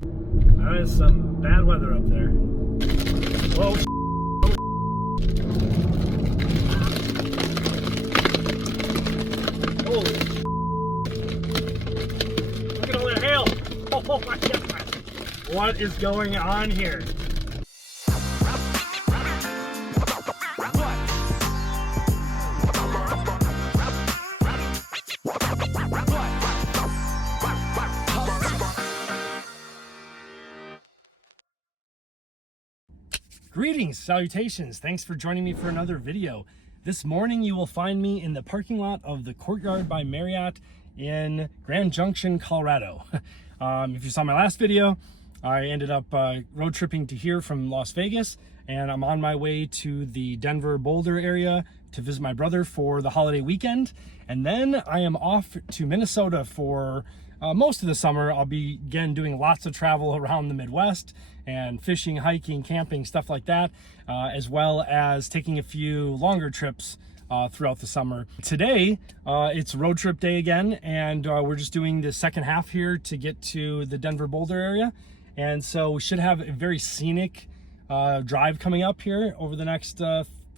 That is some bad weather up there. Whoa. Holy. Look at all that hail. Oh my God. What is going on here? Greetings, salutations. Thanks for joining me for another video. This morning you will find me in the parking lot of the Courtyard by Marriott in Grand Junction, Colorado. If you saw my last video, I ended up road tripping to here from Las Vegas, and I'm on my way to the Denver Boulder area to visit my brother for the holiday weekend. And then I am off to Minnesota for most of the summer. I'll be again doing lots of travel around the Midwest and fishing, hiking, camping, stuff like that, as well as taking a few longer trips throughout the summer. Today, it's road trip day again, and we're just doing the second half here to get to the Denver Boulder area. And so we should have a very scenic drive coming up here over the next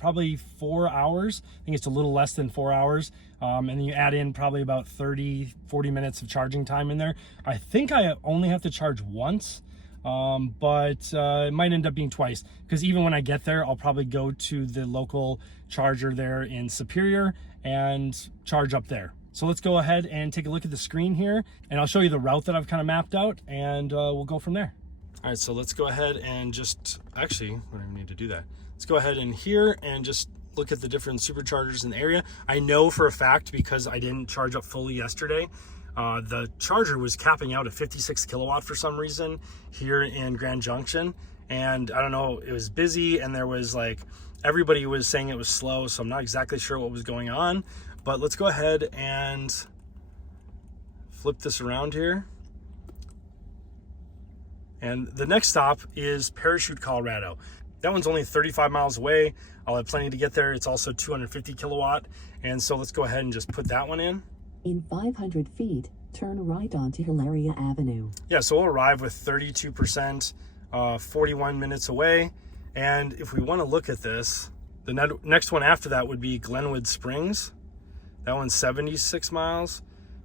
probably 4 hours. I think it's a little less than 4 hours. And then you add in probably about 30, 40 minutes of charging time in there. I think I only have to charge once, but it might end up being twice, because even when I get there, I'll probably go to the local charger there in Superior and charge up there. So let's go ahead and take a look at the screen here, and I'll show you the route that I've kind of mapped out, and we'll go from there. All right, so let's go ahead and just, actually, we don't even need to do that. Let's go ahead in here and just look at the different superchargers in the area. I know for a fact, because I didn't charge up fully yesterday, the charger was capping out at 56 kilowatt for some reason here in Grand Junction. And I don't know, it was busy, and there was like, everybody was saying it was slow, so I'm not exactly sure what was going on. But let's go ahead and flip this around here. And the next stop is Parachute, Colorado. That one's only 35 miles away. I'll have plenty to get there. It's also 250 kilowatt. And so let's go ahead and just put that one in. In 500 feet, turn right onto Hilaria Avenue. Yeah, so we'll arrive with 32%, 41 minutes away. And if we want to look at this, the next one after that would be Glenwood Springs. That one's 76 miles.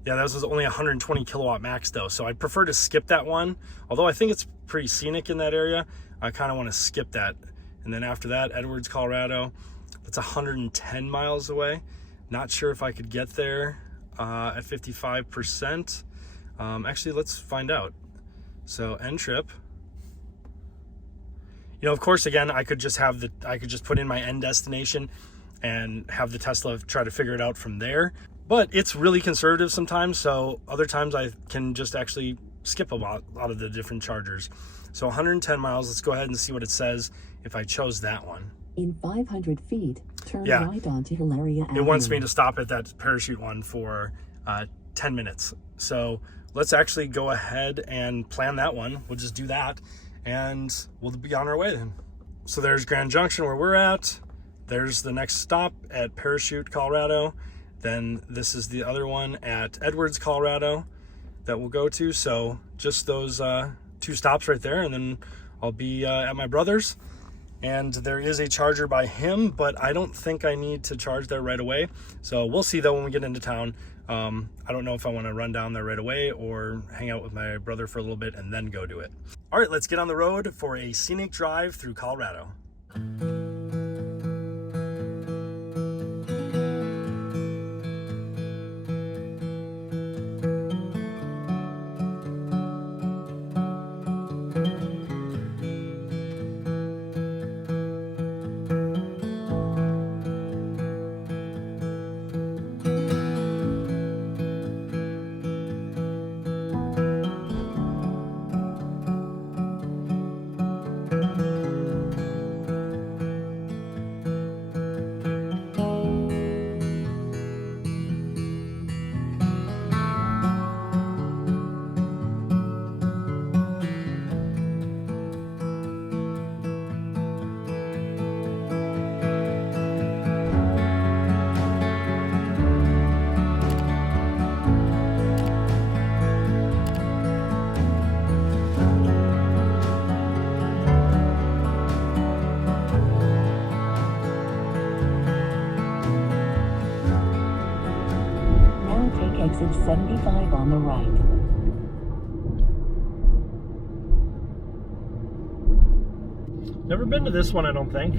Yeah, that was only 120 kilowatt max though. So I'd prefer to skip that one. Although I think it's pretty scenic in that area, I kind of want to skip that. And then after that, Edwards, Colorado, that's 110 miles away. Not sure if I could get there at 55%. Actually, let's find out. So end trip. You know, of course, again, I could just put in my end destination and have the Tesla try to figure it out from there. But it's really conservative sometimes, so other times I can just actually skip a lot of the different chargers. So 110 miles, let's go ahead and see what it says if I chose that one. In 500 feet, turn right onto Hilaria Avenue. It wants me to stop at that Parachute one for 10 minutes. So let's actually go ahead and plan that one. We'll just do that, and we'll be on our way then. So there's Grand Junction where we're at. There's the next stop at Parachute, Colorado. Then this is the other one at Edwards, Colorado that we'll go to. So just those two stops right there, and then I'll be at my brother's. And there is a charger by him, but I don't think I need to charge there right away. So we'll see though when we get into town. I don't know if I want to run down there right away or hang out with my brother for a little bit and then go do it. All right, let's get on the road for a scenic drive through Colorado. 75 on the right. Never been to this one, I don't think.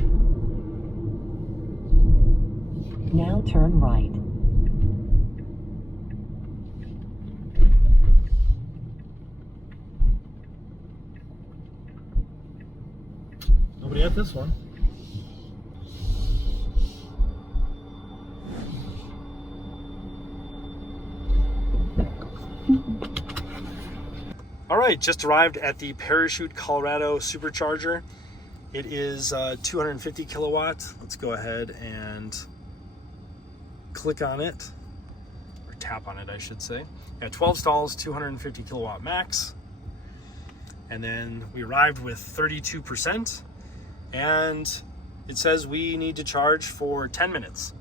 Now turn right. Nobody at this one. All right, just arrived at the Parachute Colorado Supercharger. It is 250 kilowatts. Let's go ahead and click on it, or tap on it, I should say. Yeah, 12 stalls, 250 kilowatt max. And then we arrived with 32%, and it says we need to charge for 10 minutes.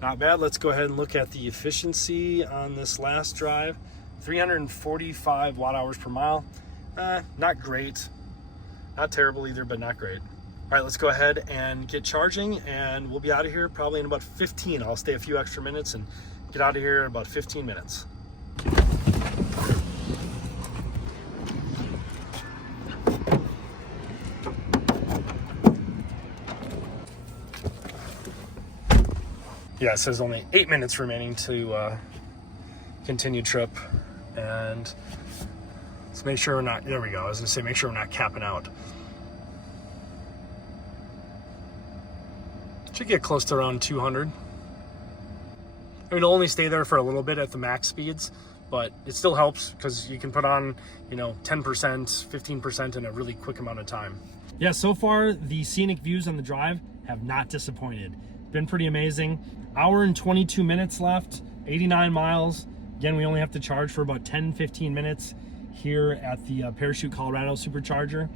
Not bad. Let's go ahead and look at the efficiency on this last drive. 345 watt hours per mile. Not great. Not terrible either, but not great. All right, let's go ahead and get charging, and we'll be out of here probably in about 15. I'll stay a few extra minutes and get out of here in about 15 minutes. Yeah, it says only 8 minutes remaining to continue trip, and let's make sure we're not, there we go, I was gonna say make sure we're not capping out. Should get close to around 200. I mean, it'll only stay there for a little bit at the max speeds, but it still helps because you can put on, 10%, 15% in a really quick amount of time. Yeah, so far the scenic views on the drive have not disappointed. Been pretty amazing. Hour and 22 minutes left, 89 miles. Again, we only have to charge for about 10-15 minutes here at the Parachute Colorado Supercharger.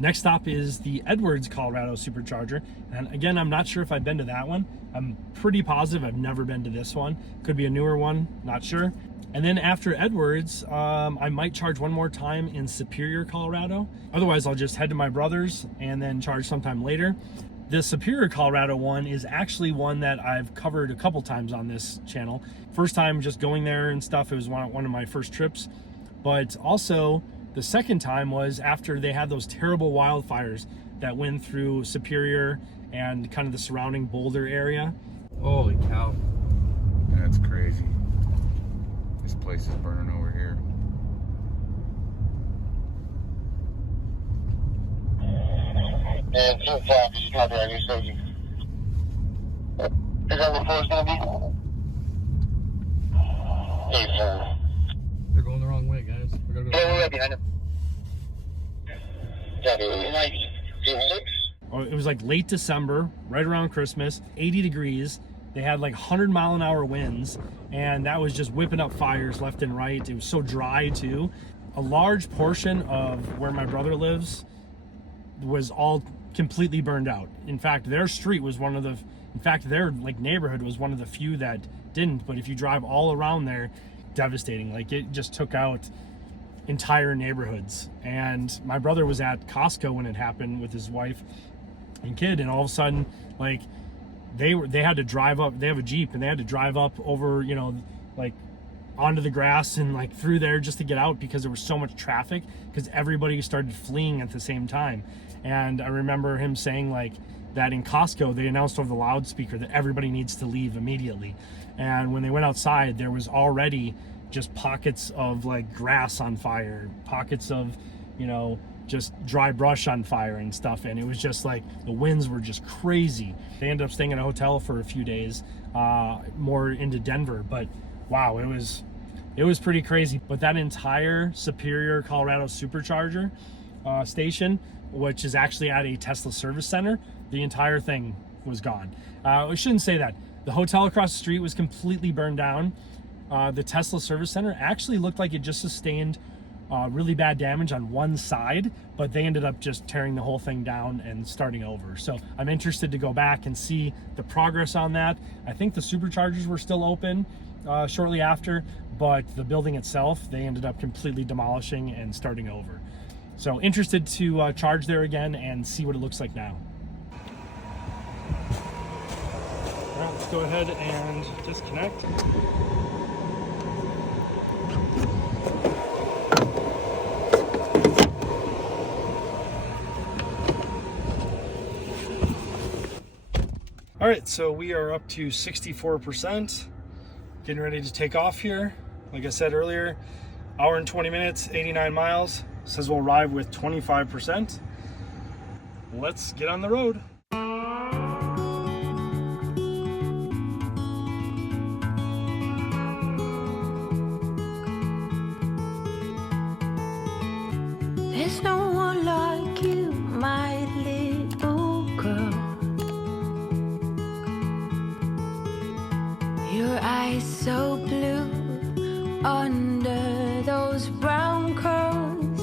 Next stop is the Edwards Colorado Supercharger. And again, I'm not sure if I've been to that one. I'm pretty positive I've never been to this one. Could be a newer one, not sure. And then after Edwards, I might charge one more time in Superior, Colorado. Otherwise, I'll just head to my brother's and then charge sometime later. The Superior, Colorado one is actually one that I've covered a couple times on this channel. First time just going there and stuff, it was one of my first trips. But also, the second time was after they had those terrible wildfires that went through Superior and kind of the surrounding Boulder area. Holy cow. That's crazy. This place is burning over here. Yeah, it's so fast. You got there, I guess, so you. Is that what it's gonna be? Hey, sir. They're going the wrong way, guys. We're gonna go. Hey, we're behind him. Yeah, dude, like, It was like late December, right around Christmas, 80 degrees. They had like 100-mile-an-hour winds, and that was just whipping up fires left and right. It was so dry too. A large portion of where my brother lives was all completely burned out. In fact, their street was their like neighborhood was one of the few that didn't. But if you drive all around there, devastating. Like, it just took out entire neighborhoods. And my brother was at Costco when it happened with his wife and kid, and all of a sudden, like, they had to drive up. They have a Jeep, and they had to drive up over, like onto the grass and like through there just to get out because there was so much traffic, because everybody started fleeing at the same time. And I remember him saying like that in Costco, they announced over the loudspeaker that everybody needs to leave immediately. And when they went outside, there was already just pockets of like grass on fire, pockets of, just dry brush on fire and stuff. And it was just like, the winds were just crazy. They ended up staying in a hotel for a few days, more into Denver, but wow, it was pretty crazy. But that entire Superior, Colorado Supercharger station, which is actually at a Tesla service center, the entire thing was gone. I shouldn't say that. The hotel across the street was completely burned down. The Tesla service center actually looked like it just sustained really bad damage on one side, but they ended up just tearing the whole thing down and starting over. So I'm interested to go back and see the progress on that. I think the superchargers were still open shortly after, but the building itself, they ended up completely demolishing and starting over. So interested to charge there again and see what it looks like now. All right, let's go ahead and disconnect. All right, so we are up to 64%, getting ready to take off here. Like I said earlier, hour and 20 minutes, 89 miles. Says we'll arrive with 25%. Let's get on the road. There's no one like you, my little girl. Your eyes so blue under those brown curls.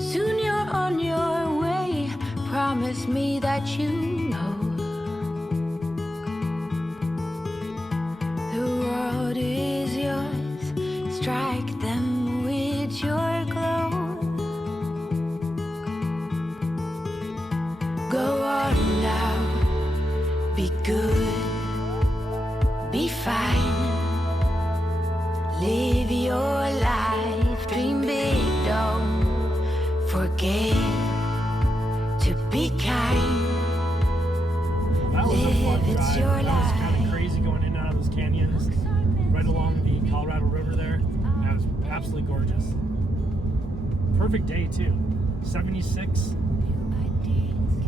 Soon you're on your way. Promise me that you know the world is yours. Strike them with your glow. Go on now, be good, be fine. Live your life, dream big, don't forget to be kind. That was a fun Live, it's drive. your That was kind life. of crazy going in and out of those canyons, right along the Colorado River there. That was absolutely gorgeous. Perfect day too. 76,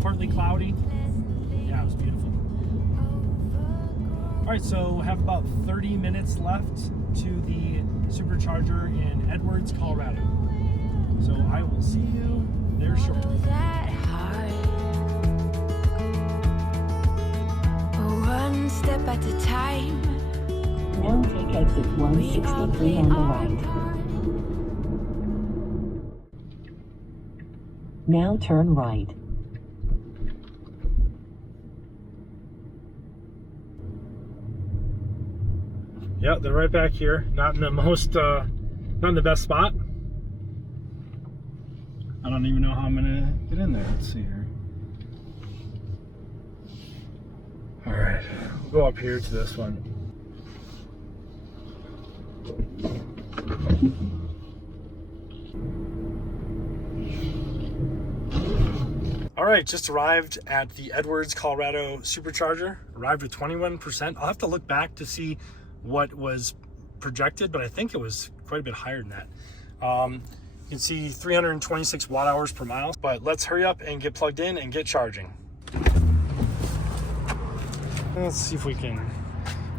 partly cloudy. Yeah, it was beautiful. All right, so have about 30 minutes left to the Supercharger in Edwards, Colorado. So I will see you there shortly. That hard. One step at a time. Now take exit 163 on the right. Now turn right. Yeah, they're right back here. Not in the most, not in the best spot. I don't even know how I'm gonna get in there. Let's see here. All right, we'll go up here to this one. All right, just arrived at the Edwards, Colorado Supercharger. Arrived with 21%. I'll have to look back to see what was projected, but I think it was quite a bit higher than that. You can see 326 watt hours per mile, but let's hurry up and get plugged in and get charging. Let's see if we can,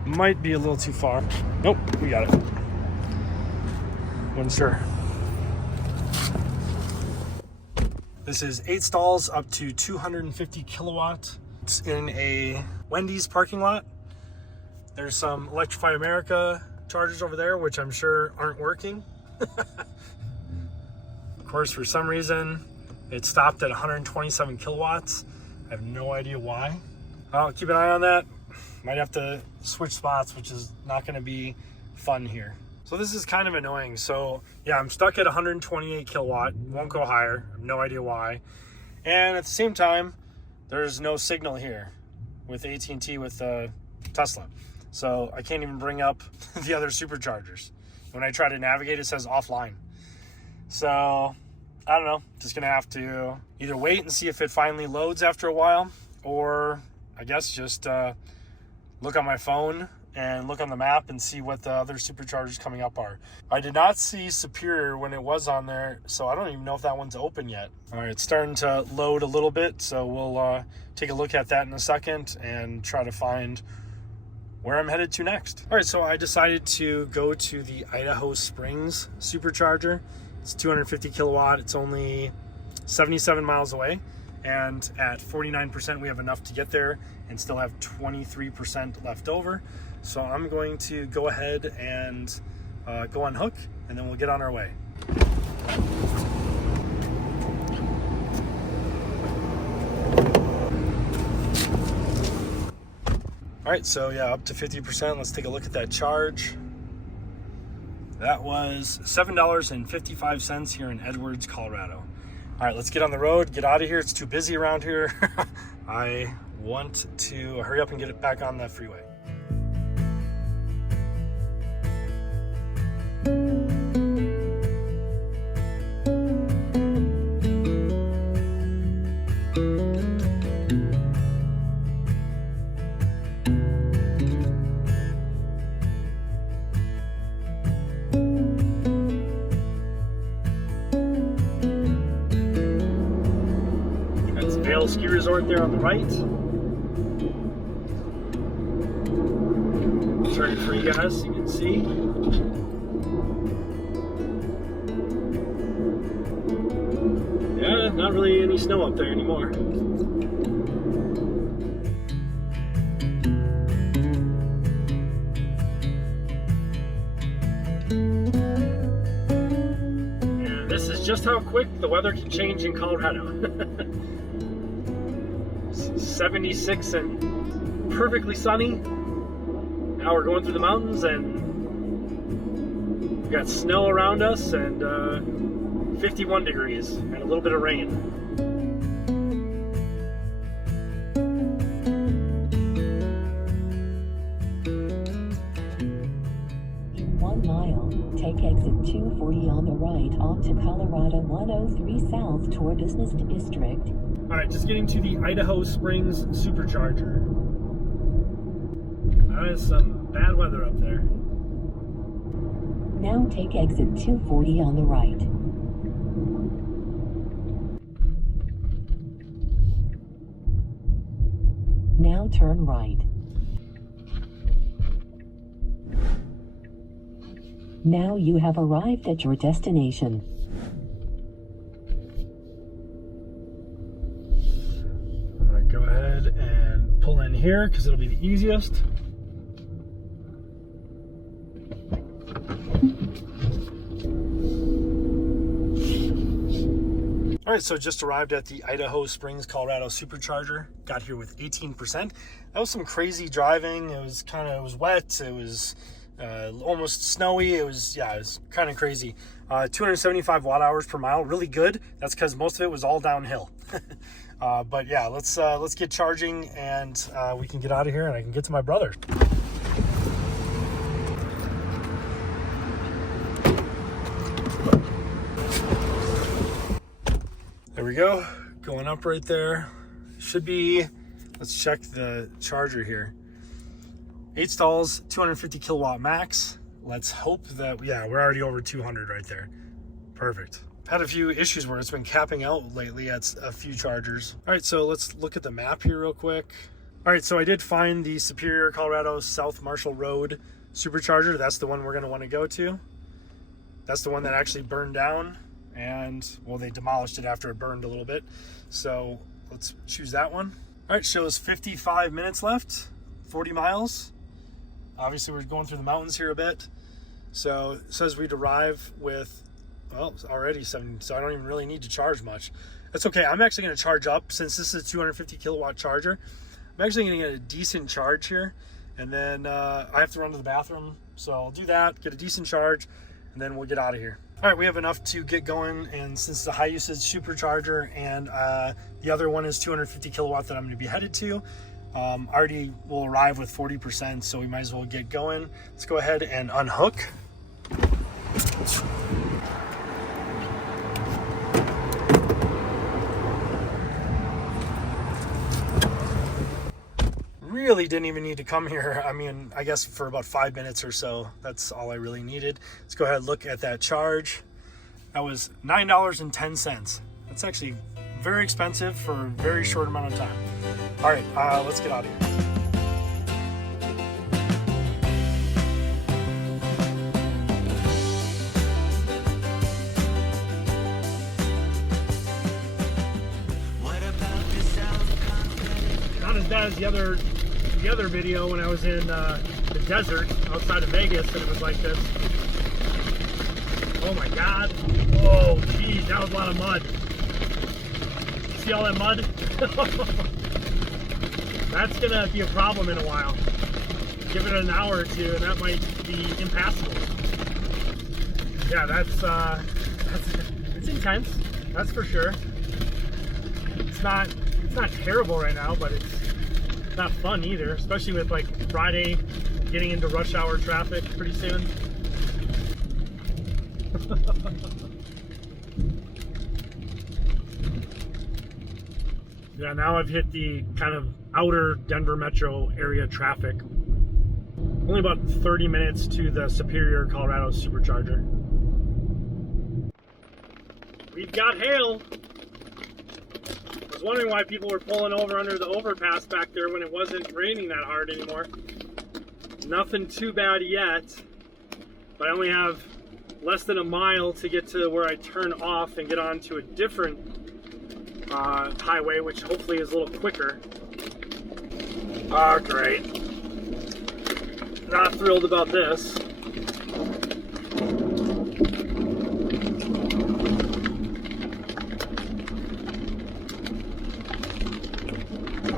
might be a little too far. Nope, we got it. Wasn't sure. This is 8 stalls up to 250 kilowatt. It's in a Wendy's parking lot. There's some Electrify America chargers over there, which I'm sure aren't working. Of course, for some reason, it stopped at 127 kilowatts. I have no idea why. I'll keep an eye on that. Might have to switch spots, which is not gonna be fun here. So this is kind of annoying. So yeah, I'm stuck at 128 kilowatt, won't go higher. I have no idea why. And at the same time, there's no signal here with AT&T with Tesla. So I can't even bring up the other superchargers. When I try to navigate, it says offline. So I don't know, just gonna have to either wait and see if it finally loads after a while, or I guess just look on my phone and look on the map and see what the other superchargers coming up are. I did not see Superior when it was on there, so I don't even know if that one's open yet. All right, it's starting to load a little bit, so we'll take a look at that in a second and try to find where I'm headed to next. All right, so I decided to go to the Idaho Springs Supercharger. It's 250 kilowatt. It's only 77 miles away. And at 49%, we have enough to get there and still have 23% left over. So I'm going to go ahead and go unhook, and then we'll get on our way. All right, so yeah, up to 50%. Let's take a look at that charge. That was $7.55 here in Edwards, Colorado. All right, let's get on the road, get out of here. It's too busy around here. I want to hurry up and get it back on the freeway. little ski resort there on the right. Turn it for you guys so you can see. Yeah, not really any snow up there anymore. And this is just how quick the weather can change in Colorado. 76 and perfectly sunny. Now we're going through the mountains and we got snow around us and 51 degrees and a little bit of rain. In 1 mile, take exit 240 on the right onto Colorado 103 south toward Business District. All right, just getting to the Idaho Springs Supercharger. That is some bad weather up there. Now take exit 240 on the right. Now turn right. Now you have arrived at your destination. All right, go ahead and pull in here because it'll be the easiest. All right, so just arrived at the Idaho Springs, Colorado Supercharger. Got here with 18%. That was some crazy driving. It was wet. It was almost snowy. It was kind of crazy. 275 watt hours per mile, really good. That's because most of it was all downhill. But yeah, let's get charging and we can get out of here and I can get to my brother. There we go, going up right there. Should be, let's check the charger here. 8 stalls, 250 kilowatt max. Let's hope that, yeah, we're already over 200 right there. Perfect. Had a few issues where it's been capping out lately at a few chargers. All right, so let's look at the map here real quick. All right, so I did find the Superior, Colorado, South Marshall Road Supercharger. That's the one we're gonna wanna go to. That's the one that actually burned down. And well, they demolished it after it burned a little bit. So let's choose that one. All right, shows 55 minutes left, 40 miles. Obviously we're going through the mountains here a bit. So it says we'd arrive with, well, it's already 7, so I don't even really need to charge much. That's okay, I'm actually gonna charge up since this is a 250 kilowatt charger. I'm actually gonna get a decent charge here. And then I have to run to the bathroom. So I'll do that, get a decent charge, and then we'll get out of here. All right, we have enough to get going, and since the high usage supercharger and the other one is 250 kilowatt that I'm going to be headed to, already will arrive with 40%, so we might as well get going. Let's go ahead and unhook. Really didn't even need to come here. I mean, I guess for about 5 minutes or so, that's all I really needed. Let's go ahead and look at that charge. That was $9.10. That's actually very expensive for a very short amount of time. All right, let's get out of here. Not as bad as the other video when I was in the desert outside of Vegas and it was like this. Oh my God. Oh geez, that was a lot of mud. See all that mud? That's gonna be a problem in a while. Give it an hour or two and that might be impassable. Yeah, it's intense, that's for sure. It's not terrible right now, but it's not fun either, especially with like Friday getting into rush hour traffic pretty soon. Yeah, now I've hit the kind of outer Denver metro area traffic. Only about 30 minutes to the Superior, Colorado Supercharger. We've got hail. was wondering why people were pulling over under the overpass back there when it wasn't raining that hard anymore. Nothing too bad yet, but I only have less than a mile to get to where I turn off and get onto a different highway, which hopefully is a little quicker. Oh, great. Not thrilled about this.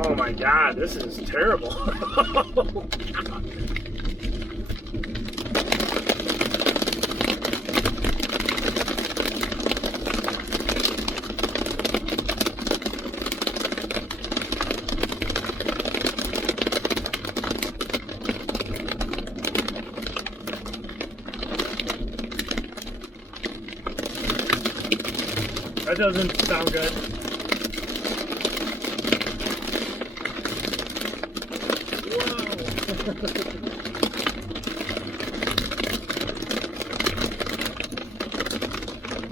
Oh my God, this is terrible. That doesn't sound good.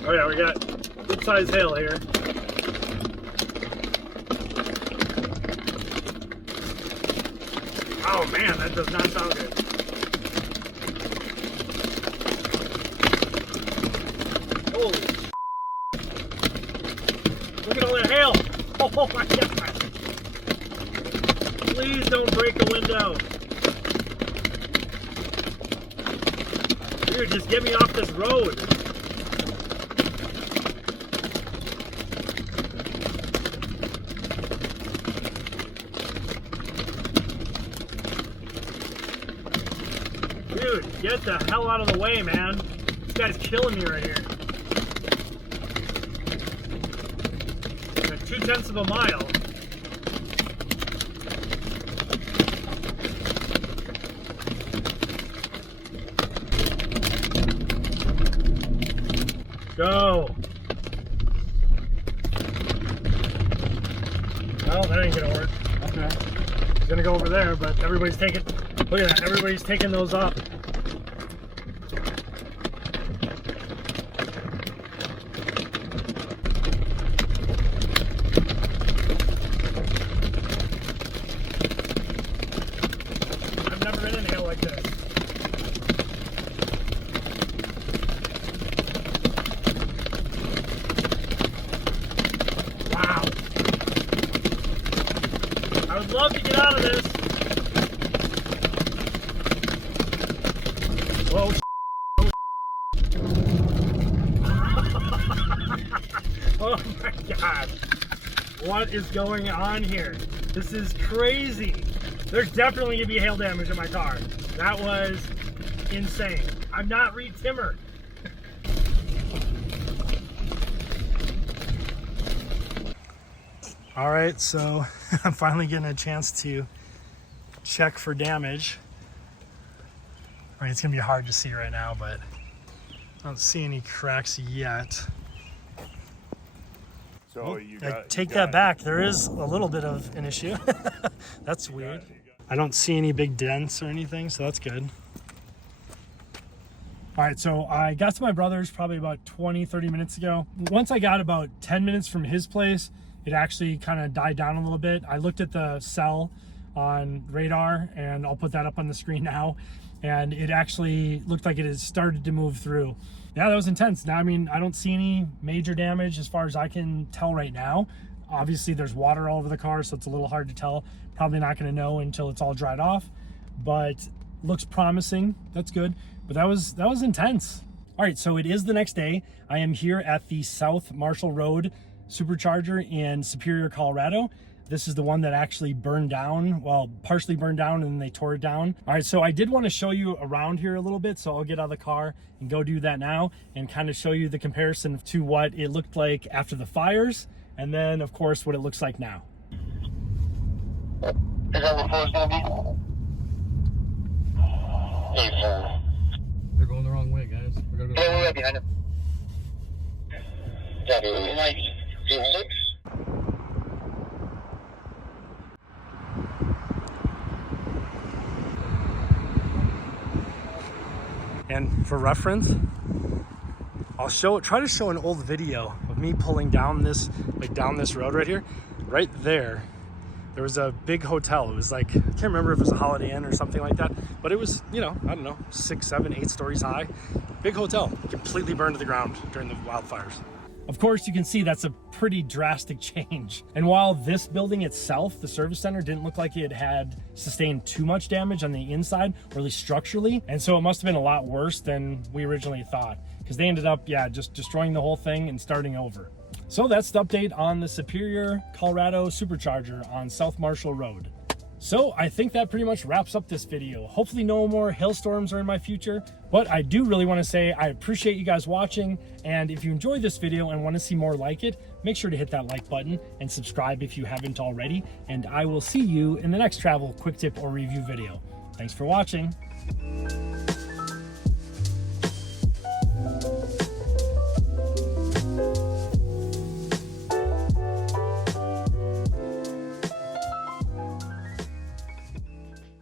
Oh yeah, we got good size hail here. Oh man, that does not sound good. Holy look at all that hail! Oh my God! Please don't break the window. Dude, just get me off this road. Dude, get the hell out of the way, man. This guy's killing me right here. At 0.2 of a mile. Go. Oh, that ain't gonna work. Okay. He's gonna go over there, but everybody's taking, look at that, everybody's taking those up. I've never been in hail like this. Wow. I would love to get out of this. Whoa. Oh my God. What is going on here? This is crazy. There's definitely gonna be hail damage in my car. That was insane. I'm not re-timmered. All right, so I'm finally getting a chance to check for damage. I mean, it's gonna be hard to see right now, but I don't see any cracks yet. So Take that back. There is a little bit of an issue. That's weird. I don't see any big dents or anything, so that's good. All right, so I got to my brother's probably about 20-30 minutes ago. Once I got about 10 minutes from his place, it actually kind of died down a little bit. I looked at the cell on radar, and I'll put that up on the screen now, and it actually looked like it has started to move through. Yeah, that was intense. Now, I mean, I don't see any major damage as far as I can tell right now. Obviously, there's water all over the car, so it's a little hard to tell. Probably not going to know until it's all dried off, but looks promising. That's good. But that was intense. All right, so it is the next day. I am here at the South Marshall Road Supercharger in Superior, Colorado. This is the one that actually burned down, well, partially burned down, and then they tore it down. All right, so I did want to show you around here a little bit, so I'll get out of the car and go do that now and kind of show you the comparison to what it looked like after the fires, and then, of course, what it looks like now. Is that what four's gonna be? Hey, sir. They're going the wrong way, guys. We're gonna go. Hey, right behind him. Copy. Like, 6. And for reference, I'll try to show an old video of me pulling down this, down this road right here. right there, there was a big hotel. It was like, I can't remember if it was a Holiday Inn or something like that, but it was, you know, I don't know, 6, 7, 8 stories high. Big hotel, completely burned to the ground during the wildfires. Of course, you can see that's a pretty drastic change. And while this building itself, the service center, didn't look like it had sustained too much damage on the inside, or at least structurally, and so it must have been a lot worse than we originally thought, because they ended up, yeah, just destroying the whole thing and starting over. So that's the update on the Superior, Colorado Supercharger on South Marshall Road. So I think that pretty much wraps up this video. Hopefully no more hailstorms are in my future, but I do really want to say I appreciate you guys watching, and if you enjoyed this video and want to see more like it, make sure to hit that like button and subscribe if you haven't already, and I will see you in the next travel quick tip or review video. Thanks for watching.